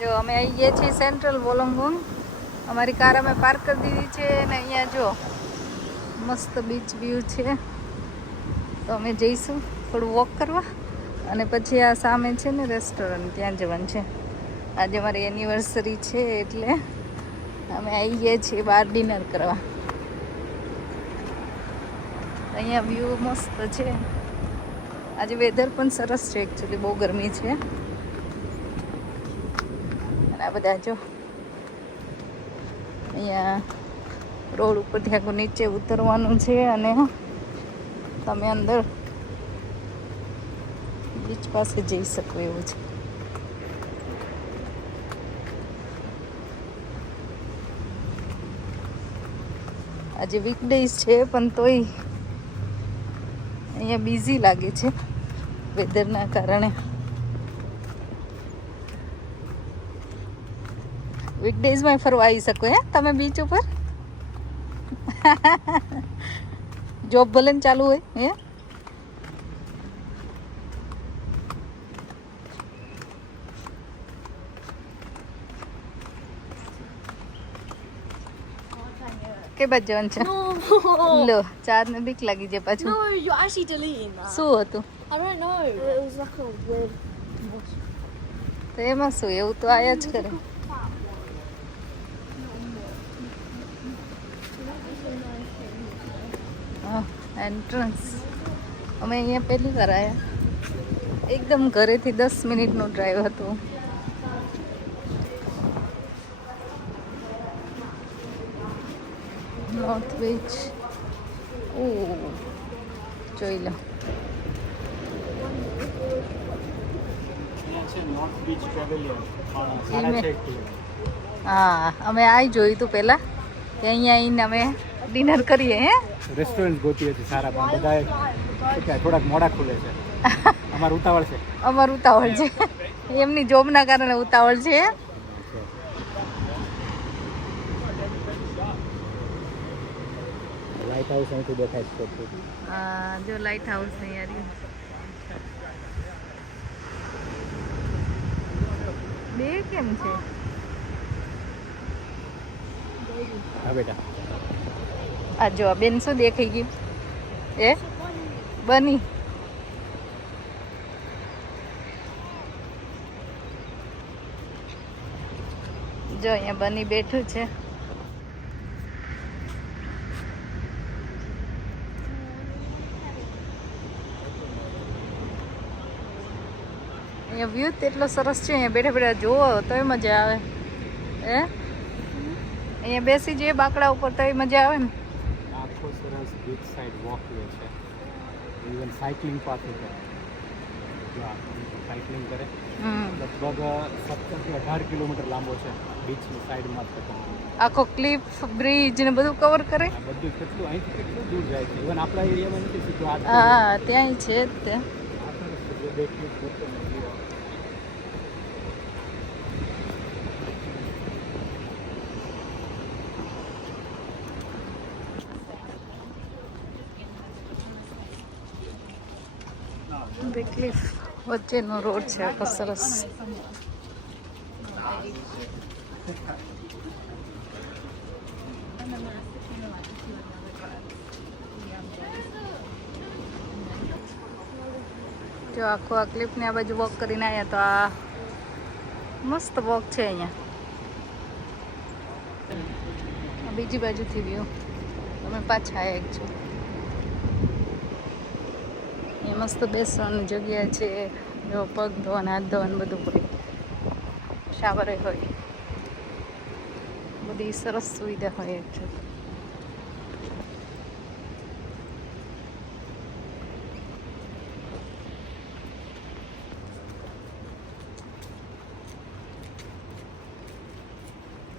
જો અમે આવી ગયા છીએ સેન્ટ્રલ વોલોંગોંગ. અમારી કાર અમે પાર્ક કરી દીધી છે અને અહીંયા જો મસ્ત બીચ વ્યૂ છે. તો અમે જઈશું થોડું વોક કરવા અને પછી આ સામે છે ને રેસ્ટોરન્ટ, ત્યાં જવાનું છે. આજે મારી એનિવર્સરી છે એટલે અમે આવી ગયા છીએ બહાર ડિનર કરવા. અહીંયા વ્યૂ મસ્ત છે. આજે વેધર પણ સરસ છે, એકચ્યુઅલી બહુ ગરમી છે. અને આ બધા જો અહીંયા રોડ ઉપરથી આખું નીચે ઉતરવાનું છે અને તમે અંદર બીચ પાસે જઈ શકો એવું છે. આજે વીકડેઝ છે પણ તોય અહીંયા બિઝી લાગે છે વેધરના કારણે. વીકડેઝમાં ફરવા આવી શકો હે તમે બીચ ઉપર. જોબ ભલે ને ચાલુ હોય હે. કે બાદ જવાનું છે? લો ચાર ને બીક લાગી જાય પાછું. No, you're actually deleting that. શું હતું? I don't know. It was like a weird. તો એમાં શું, એવું તો આયા જ કરે. એન્ટ્રન્સ અમે અહીંયા પહેલી વાર આવ્યા. એકદમ ઘરેથી 10 મિનિટનો ડ્રાઈવ હતો. North beach. ઓ જોઈ લો. હા અમે આવી જોયું હતું પહેલાં કે અહીંયા આવીને અમે ડિનર કરીએ. હે રેસ્ટોરન્ટ ગોતીએ છીએ સારા, પણ બધા થોડાક મોડા ખુલે છે. અમારું ઉતાવળ છે. અમારું ઉતાવળ છે. એમની જોબના કારણે ઉતાવળ છે. લાઇટ હાઉસ અહીંથી દેખાય છે. હા જો લાઇટ હાઉસ અહીંયા રહ્યું. બે કેમ છે? હા બેટા. આ જો બેન શું દેખાઈ ગયું? એ બની. જો અહીંયા બની બેઠું છે. અહીંયા વ્યૂ એટલો સરસ છે. અહીંયા બેઠા બેઠા જોવો તોય મજા આવે. અહીંયા બેસી જઈએ બાકડા ઉપર તોય મજા આવે ને. આખો સરસ બીચ સાઈડ વોકવે છે. ઇવન સાયકલિંગ પાથ છે. સાયકલિંગ કરે લગભગ 17 થી 18 કિલોમીટર લાંબો છે. બીચની સાઈડમાં જ આખો ક્લિફ બ્રિજ ને બધું કવર કરે. બધું કેટલું અહીંથી કેટલું દૂર જાય છે. ઇવન આપણા એરિયામાં નથી સીધું આ. હા ત્યાંય છે જ તે. ક્લિફ વચ્ચેનો રોડ છે આખો સરસ. જો આખો આ ક્લિફને આ બાજુ વોક કરીને આવ્યા તો આ મસ્ત વોક છે. અહીંયા બીજી બાજુથી વ્યૂ. તમે પાછા આવ્યા એક છો. અહીંયા મસ્ત બેસવાની જગ્યા છે. જો પગ ધોવાના, હાથ ધોવાનું બધું હોય. શાવરે હોય, બધી સરસ સુવિધા હોય એકચ્યુઅલી.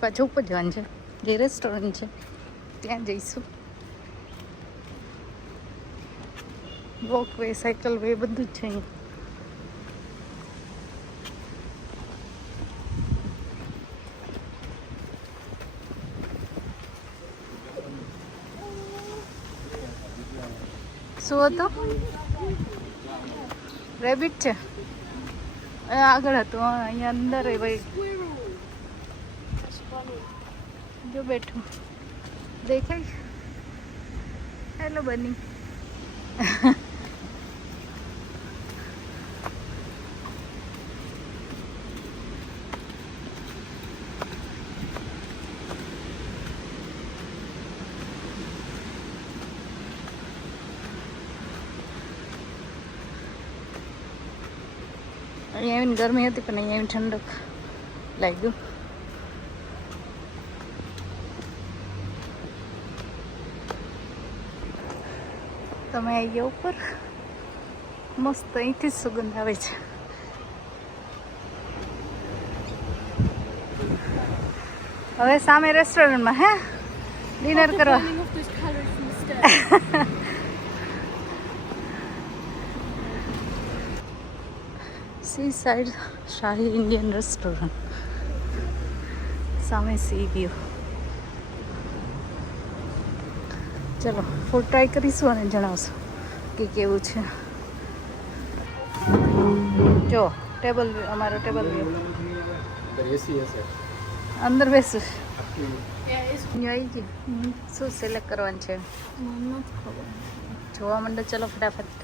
પાછું ઉપર જવાનું છે. જે રેસ્ટોરન્ટ છે ત્યાં જઈશું. વોક વે, સાયકલ વે બધું જ છે અહીંયા. શું હતું? રેબિટ છે. આગળ હતું હા, અહીંયા અંદર ભાઈ Squirrel. That's funny. જો બેઠું દેખાય. હેલો બની. અહીંયા આવીને ગરમી હતી પણ અહીંયા આવીને ઠંડક લાગ્યું. તમે આવી ગયા ઉપર મસ્ત અહીંથી જ સુગંધ આવે છે. હવે સામે રેસ્ટોરન્ટમાં હે ડિનર કરવા. Burning off those calories from the stairs. C side શાહી ઇન્ડિયન રેસ્ટોરન્ટ સામે સી વ્યૂ. ચલો ફૂડ ટ્રાય કરીશું અને જણાવશું કે કેવું છે. જો ટેબલ અમારો ટેબલ વ્યૂ એસી હશે. અંદર બેસું Yeah, it's આવી ગયું. શું સિલેક્ટ કરવાનું છે not cold. જોવા માંડો. ચલો ફટાફટ.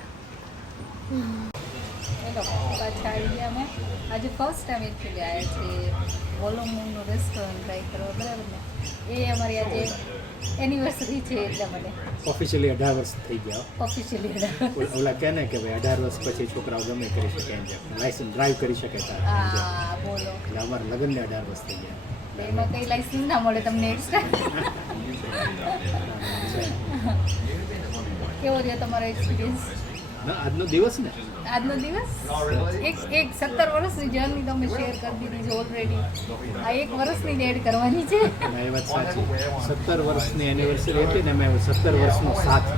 ચલો પાછા આવી ગયા અમે. આજે ફર્સ્ટ ટાઈમ એકચ્યુઅલી આવ્યા છે વોલોમોનનું રેસ્ટોરન્ટ ટ્રાય કરવા, બરાબર ને? એ અમારી આજે એનિવર્સરી છે એટલે મને ઓફિશિયલી 18 વર્ષ થઈ ગયા. ઓફિશિયલી ઓલા કહે ને કે ભાઈ 18 વર્ષ પછી છોકરાઓ ગમે કરી શકે એમ છે, લાયસન્સ ડ્રાઈવ કરી શકે તાર એમ છે. હા બોલો. એટલે અમારા લગ્નને 18 વર્ષ થઈ ગયા. એમાં કઈ લાઇસન્સ ના મળે તમને એક્સ્ટ્રા. કેવો રહ્યો તમારો એક્સપિરિયન્સ ના આજનો દિવસ ને આજનો દિવસ? એક 17 વર્ષની જર્ની તમે શેર કરી દીધી છે ઓલરેડી. આ 1 વર્ષની જ એડ કરવાની છે. ના એ વાત સાચી. 17 વર્ષની એનિવર્સરી હતી ને મેં 17 વર્ષનો સાથ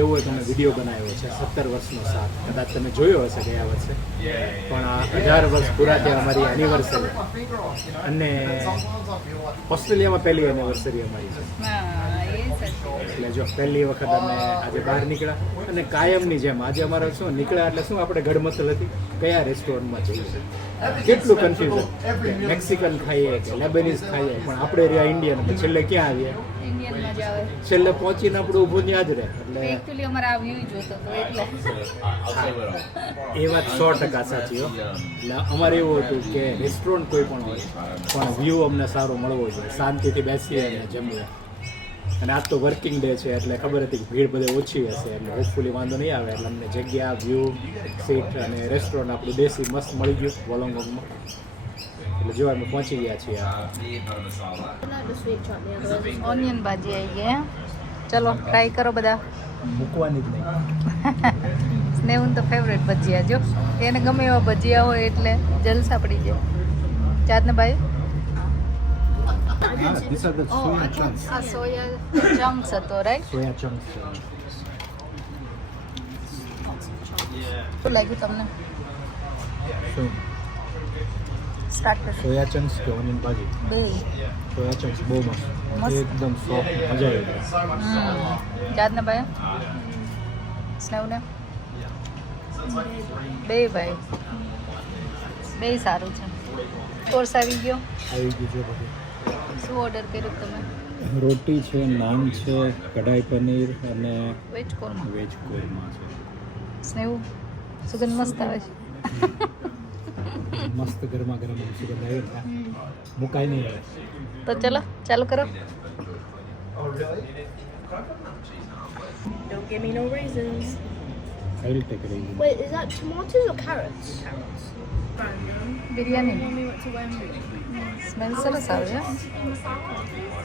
એવો એક અમે વિડીયો બનાવ્યો છે. 17 વર્ષનો સાથ કદાચ તમે જોયો હશે ગયા વર્ષે. પણ આ 18 વર્ષ પૂરા થયા અમારી એનિવર્સરી, અને ઓસ્ટ્રેલિયામાં પહેલી એનિવર્સરી અમારી છે. હા એ સાચું. એટલે જો પહેલી વખત અમે આજે બહાર નીકળ્યા, અને કાયમની જેમ આજે અમારે શું નીકળ્યા એટલે શું આપણે ગડમથલ હતી કયા રેસ્ટોરન્ટમાં જઈએ. કેટલું કન્ફ્યુઝન, મેક્સિકન ખાઈએ કે લેબનીઝ ખાઈએ, પણ આપણે રહ્યા ઇન્ડિયન. છેલ્લે ક્યાં આવીએ? ઇન્ડિયનમાં જ આવે. છેલ્લે પહોંચીને આપણું ઊભું ત્યાં જ રહે. એટલે એકચ્યુઅલી અમારે આ વ્યૂ જોતો હતો એટલે. એ વાત 100% સાચી હો. એટલે અમારે એવું હતું કે રેસ્ટોરન્ટ કોઈ પણ હોય પણ વ્યૂ અમને સારો મળવો જોઈએ, શાંતિથી બેસીએ અને જમીએ. અને આજ તો વર્કિંગ ડે છે એટલે ખબર હતી કે ભીડ બધે ઓછી હશે, એટલે હોપફુલી વાંધો નહીં આવે. એટલે અમને જગ્યા, વ્યૂ, સીટ અને રેસ્ટોરન્ટ આપણું દેશી મસ્ત મળી ગયું વોલોંગોંગમાં. એટલે જો અમે પહોંચી ગયા છીએ. I like the sweet chutney, otherwise it's onion ભાજી આવી ગયા. ચલો ટ્રાય કરો બધા. મૂકવાની જ નહીં. સ્નેહુન તો ફેવરેટ ભજીયા. જો એને ગમે એવા ભજીયા હોય એટલે જલસા પડી જાય. જાતને ભાઈ These are the soya chunks. આ સોયા ચંક્સ હતો રાઈટ. Soya chunks. શું લાગ્યું તમને? So, સ્ટાર્ટર soya chunks કે onion ભાજી? બે સોયા ચંક્સ બહુ મસ્ત, મસ્ત. એકદમ સોફ્ટ, મજા આવી ગઈ. જાતને ભાઈ સ્નેહને બે ભાઈ બે સારું છે. કોર્સ આવી ગયો. આવી ગયું છે બધું. શું ઓર્ડર કર્યું તમે? રોટી છે, નાન છે, કઢાઈ પનીર અને વેજ કોરમાં. વેજ કોરમા છે. સ્નેહુ સુગંધ મસ્ત આવે છે. મસ્ત ગરમા ગરમ સુગંધ આવી છે. મુકાય નહીં હવે. તો ચલો ચાલુ કરો. don't give me no reasons. I will take it. Wait, is that tomatoes or carrots? Biryani Mommy went to Wembley. Smell સરસ આવે છે.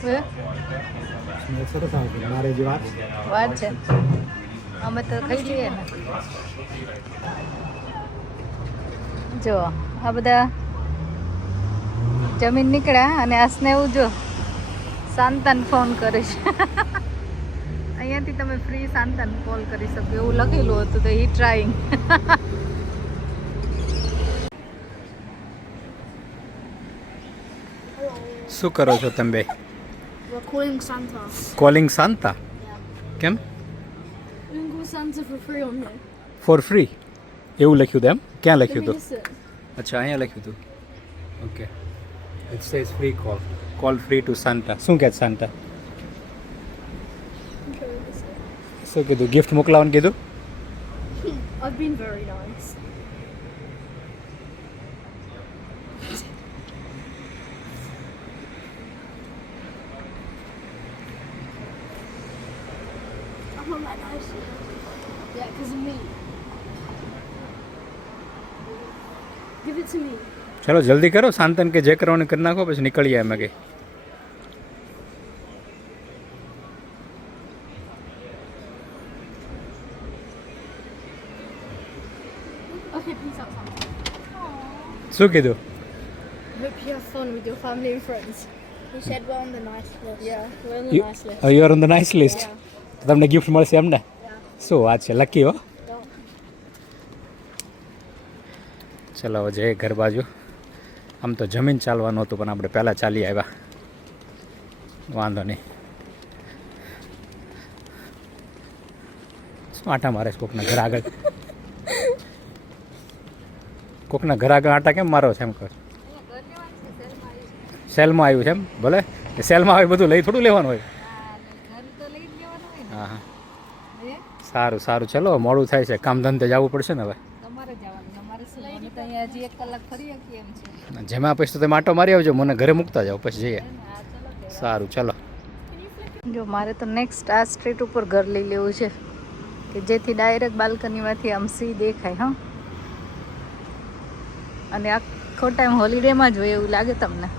હવે સ્મેલ સરસ આવે છે. મારે જે વાત વાત છે અમે તો ખાઈ લઈએ ને. જો આ બધા જમીન નીકળ્યા અને આ સ્નેહુ જો શાંતાને ફોન કરે છે. અહીંયાથી તમે ફ્રી શાંતાને કોલ કરી શકો એવું લખેલું હતું તો હી ટ્રાઈંગ. શું કરો છો તમે બે? We're calling Santa. Calling Shanta? કેમ? We can call Santa for free on here. For free એવું લખ્યું હતું એમ? ક્યાં Let લખ્યું me હતું? listen. અચ્છા અહીંયા લખ્યું હતું okay it says free coal free two Santa શું કહે સાન્ટા શું કીધું ગિફ્ટ મોકલાવાનું કીધું I've been very nice. I'm on that nice. Yeah, because of me. Give it to me. ચલો જલ્દી કરો શાંતન કે જે કરવાનું કરી નાખો પછી નીકળીએ અમે કંઈ Okay, peace out, Santa. શું કીધું Hope you have fun with your family and friends. He said we're on the nice list. Yeah, we're on the nice list. You are on the nice list તમને gift મળશે એમને શું વાત છે lucky હો ચલો હવે જઈએ ઘર બાજુ આમ તો જમીન ચાલવાનું હતું પણ આપણે પહેલાં ચાલી આવ્યા વાંધો નહીં શું આટા મારે છે કોકના ઘર આગળ કોકના ઘર આગળ આટા કેમ મારો છે એમ કહો સેલમાં આવ્યું છે એમ ભલે એ સેલમાં આવે બધું લઈ થોડું લેવાનું હોય હા હા સારું સારું ચલો મોડું થાય છે કામ ધંધે જવું પડશે ને હવે તમારે જવાનું અમારે શું અમે તો અહીંયા હજી 1 કલાક ફરી શકીએ એમ છે જેમાં પછી તો તમે આટો મારી આવજો મને ઘરે મૂકતા જાઓ પછી જઈએ સારું ચલો જો મારે તો નેક્સ્ટ આ સ્ટ્રીટ ઉપર ઘર લઈ લેવું છે કે જેથી ડાયરેક્ટ બાલ્કનીમાંથી આમ સી દેખાય હા અને આખો ટાઈમ હોલિડેમાં જ હોય એવું લાગે તમને